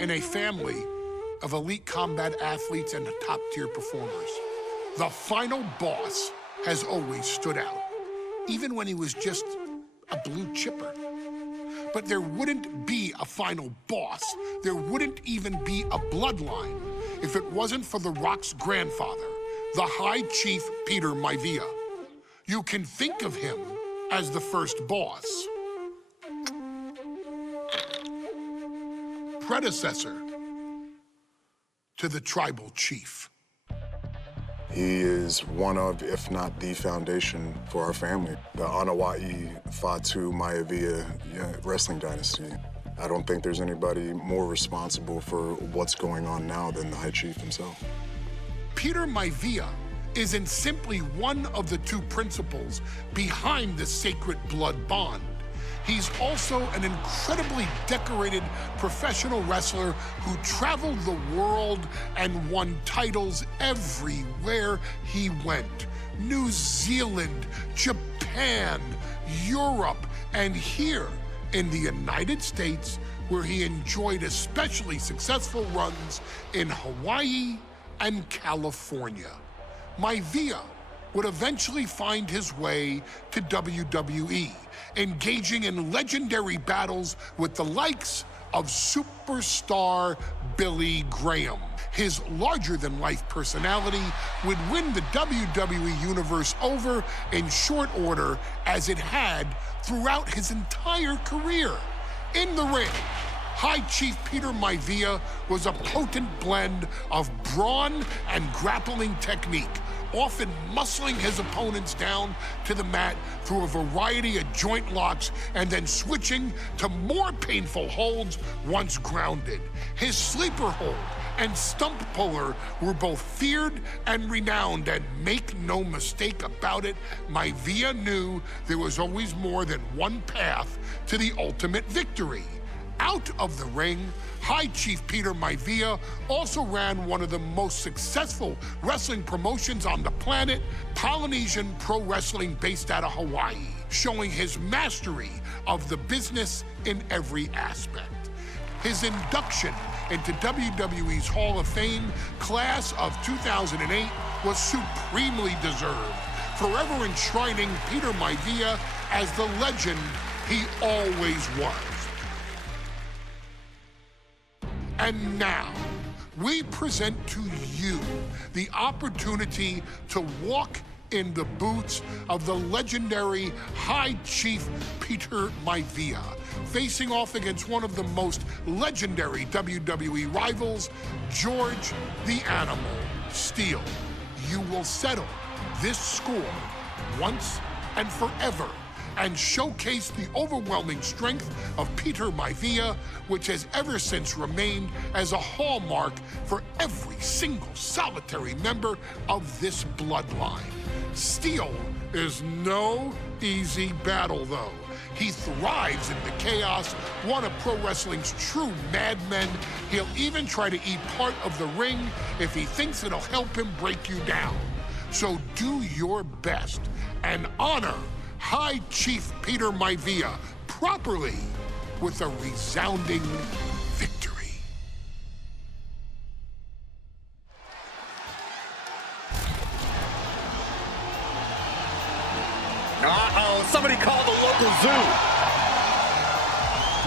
in a family of elite combat athletes and top-tier performers, the final boss has always stood out, even when he was just a blue chipper. But there wouldn't be a final boss, there wouldn't even be a bloodline if it wasn't for The Rock's grandfather, the High Chief Peter Maivia. You can think of him as the first boss. Predecessor to the tribal chief. He is one of, if not the foundation for our family. The Anawa'i Fatu Maivia wrestling dynasty. I don't think there's anybody more responsible for what's going on now than the High Chief himself. Peter Maivia isn't simply one of the two principals behind the sacred blood bond. He's also an incredibly decorated professional wrestler who traveled the world and won titles everywhere he went. New Zealand, Japan, Europe, and here in the United States, where he enjoyed especially successful runs in Hawaii and California. Maivia would eventually find his way to WWE, engaging in legendary battles with the likes of superstar Billy Graham. His larger-than-life personality would win the WWE Universe over in short order, as it had throughout his entire career. In the ring, High Chief Peter Maivia was a potent blend of brawn and grappling technique, often muscling his opponents down to the mat through a variety of joint locks and then switching to more painful holds once grounded. His sleeper hold and stump puller were both feared and renowned, and make no mistake about it, Maivia knew there was always more than one path to the ultimate victory. Out of the ring, High Chief Peter Maivia also ran one of the most successful wrestling promotions on the planet, Polynesian Pro Wrestling, based out of Hawaii, showing his mastery of the business in every aspect. His induction into WWE's Hall of Fame class of 2008 was supremely deserved, forever enshrining Peter Maivia as the legend he always was. And now, we present to you the opportunity to walk in the boots of the legendary High Chief Peter Maivia, facing off against one of the most legendary WWE rivals, George the Animal Steele. You will settle this score once and forever, and showcase the overwhelming strength of Peter Maivia, which has ever since remained as a hallmark for every single solitary member of this bloodline. Steele is no easy battle, though. He thrives in the chaos, one of pro wrestling's true madmen. He'll even try to eat part of the ring if he thinks it'll help him break you down. So do your best and honor High Chief Peter Maivia properly with a resounding victory. Uh-oh, somebody call the local zoo.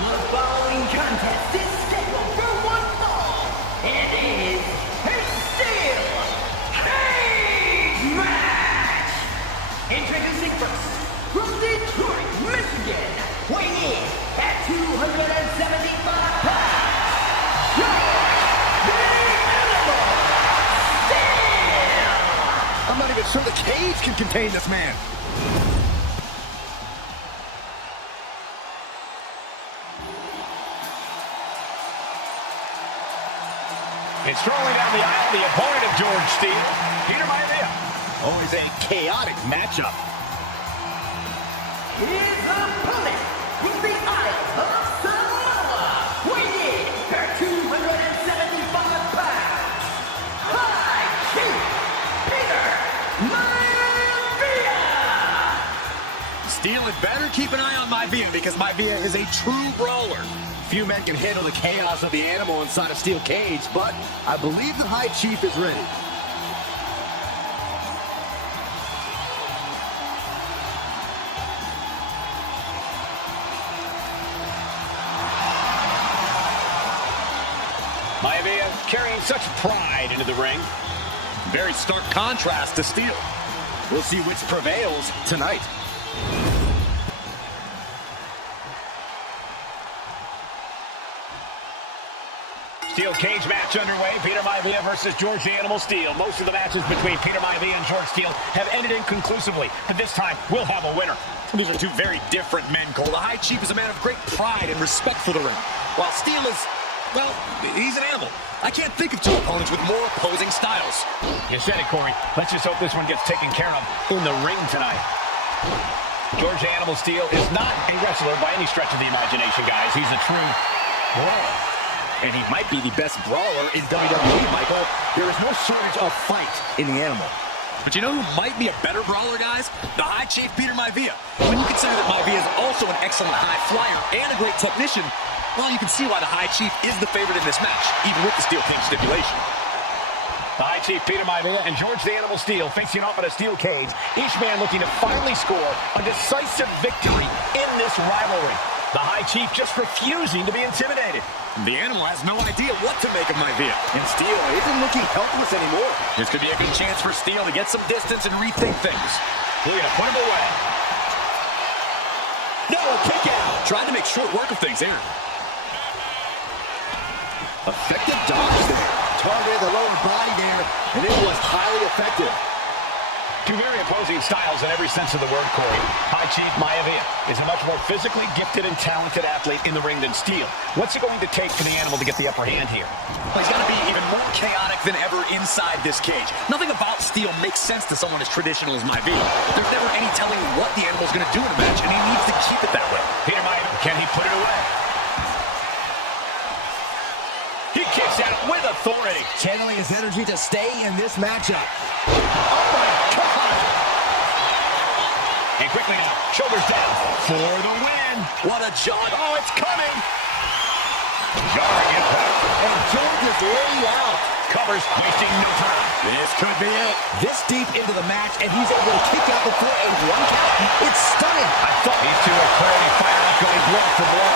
The following contest is scheduled for one fall. It is a steel cage match. Introducing first, from Detroit, Michigan, weighing in at 275 pounds, George the Animal Steele. I'm not even sure the cage can contain this man. And strolling down the aisle, the opponent of George Steele, Peter Maivia. Always a chaotic matchup. His opponent from the Isle of Samoa, weighing in at 275 pounds, High Chief Peter Maivia. Steele had better keep an eye on Maivia, because Maivia is a true brawler. Few men can handle the chaos of the animal inside a steel cage, but I believe the High Chief is ready. Maivia carrying such pride into the ring. Very stark contrast to Steele. We'll see which prevails tonight. Steel cage match underway. Peter Maivia versus George the Animal Steele. Most of the matches between Peter Maivia and George Steele have ended inconclusively, but this time we'll have a winner. These are two very different men, Cole. The High Chief is a man of great pride and respect for the ring, while Steele is, well, he's an animal. I can't think of two opponents with more opposing styles. You said it, Corey. Let's just hope this one gets taken care of in the ring tonight. George the Animal Steele is not a wrestler by any stretch of the imagination, guys. He's a true brawler. And he might be the best brawler in WWE, Michael. There is no shortage of fight in the animal. But you know who might be a better brawler, guys? The High Chief, Peter Maivia. When you consider that Maivia is also an excellent high flyer and a great technician, well, you can see why the High Chief is the favorite in this match, even with the steel cage stipulation. The High Chief, Peter Maivia, and George the Animal Steele facing off in a steel cage, each man looking to finally score a decisive victory in this rivalry. The High Chief just refusing to be intimidated. The animal has no idea what to make of Maivia, and Steele isn't looking helpless anymore. This could be a good chance for Steele to get some distance and rethink things. We're going to put him away. No, kick out. Tried to make short work of things there. Effective dodge there. Targeted the lower body there, and it was highly effective. Two very opposing styles in every sense of the word, Corey. High Chief Maivia is a much more physically gifted and talented athlete in the ring than Steele. What's it going to take for the animal to get the upper hand here? Well, he's got to be even more chaotic than ever inside this cage. Nothing about Steele makes sense to someone as traditional as Maivia. There's never any telling what the animal's going to do in a match, and he needs to keep it that way. Peter Maivia, can he put it away? He kicks out with authority. Channeling his energy to stay in this matchup. Oh my God! And quickly now, shoulders down for the win. What a jaunt. Oh, it's coming. Jarring impact. And George is laid out. Covers, wasting no time. This could be it. This deep into the match, and he's able to kick out before a one count. It's stunning. I thought these two were clearly fired up going blow for blow.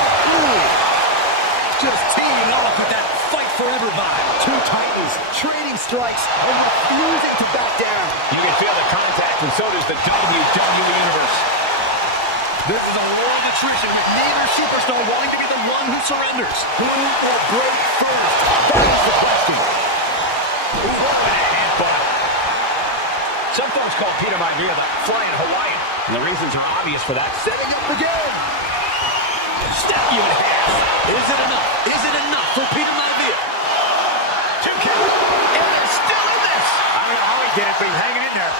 Just teeing off with that fight forever vibe. Two titans, trading strikes, and refusing to back down. You can feel the contact, and so does the WWE Universe. This is a world attrition with neither superstar wanting to be the one who surrenders. Who will break first? That is the question. What a headbutt. Some folks call Peter Maivia the Flying Hawaiian, and the reasons are obvious for that. Setting up again. Step you in half. Is it enough? Is it enough for Peter Maivia? 2 count. And they're still in this. I don't know how he did it, but he's hanging in there.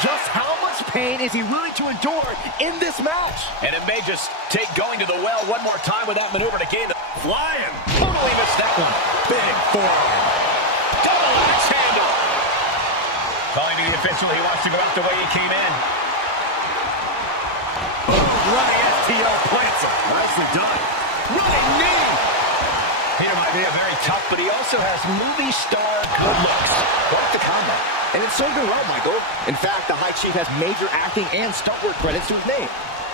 Just how much pain is he willing to endure in this match? And it may just take going to the well one more time with that maneuver to gain the flying. Totally missed that one. Big forearm. Double axe handle. Calling to the official, he wants to go out the way he came in. Running STL plants him. Nicely done. Running knee. Peter Maivia very tough, but he also has movie star good looks. Quite the combo. And it's served him well, Michael. In fact, the High Chief has major acting and stunt work credits to his name.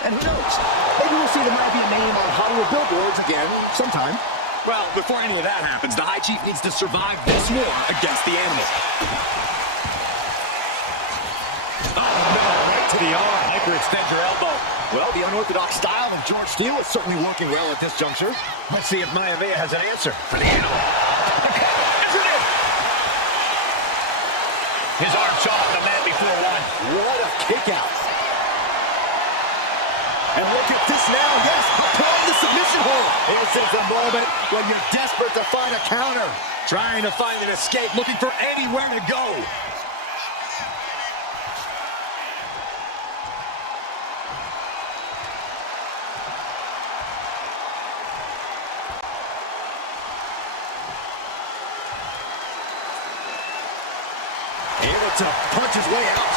And who knows? Maybe we'll see the Maivia name on Hollywood billboards again sometime. Well, before any of that happens, the High Chief needs to survive this war against the animal. Oh, no, right to the arm. Hyperextend your elbow. Well, the unorthodox style of George Steele is certainly working well at this juncture. Let's see if Maivia has an answer for the animal. Isn't it? His arm shot off the man before one. What a kick out. And look at this now. Yes, applying the submission hold. This is the moment when you're desperate to find a counter. Trying to find an escape, looking for anywhere to go. Able to punch his way out.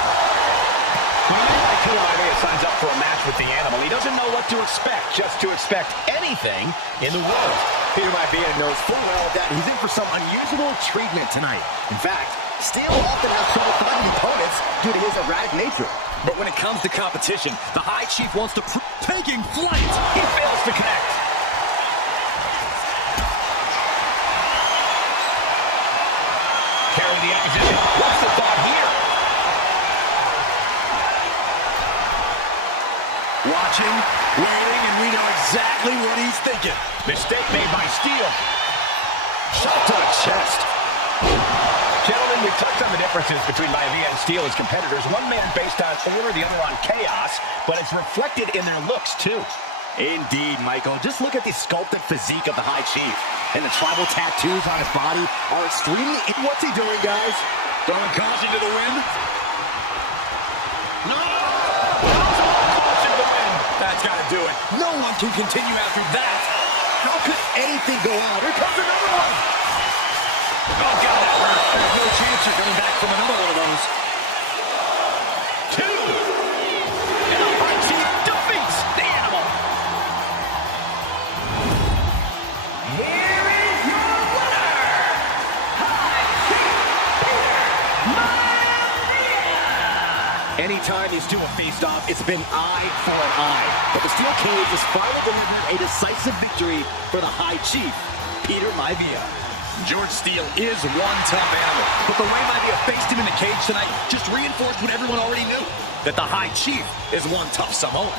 Peter Maivia signs signs up for a match with the Animal, he doesn't know what to expect, just to expect anything in the world. Peter Maivia knows full well that he's in for some unusual treatment tonight. In fact, Steele often has trouble finding opponents due to his erratic nature. But when it comes to competition, the High Chief wants to taking flight. He fails to connect. Carrying the opposition. What's the thought here? Watching, waiting, and we know exactly what he's thinking. Mistake made by Steele. Shot to the chest. Gentlemen, we've touched on the differences between Maivia and Steele as competitors. One man based on order, the other on chaos, but it's reflected in their looks, too. Indeed, Michael. Just look at the sculpted physique of the High Chief. And the tribal tattoos on his body are extremely... What's he doing, guys? Throwing caution to the wind? No! Caution to the wind. That's got to do it. No one can continue after that. How could anything go on? Here comes another one. Oh, God, that hurt. There's no chance you're coming back from another one of those. Two. And the High Chief defeats the Animal. Here is your winner, High Chief Peter Maivia. Anytime these two have faced off, it's been eye for an eye. But the Steel Cage has finally delivered a decisive victory for the High Chief, Peter Maivia. George Steele is one tough animal, but the way Maivia faced him in the cage tonight just reinforced what everyone already knew, that the High Chief is one tough Samoan.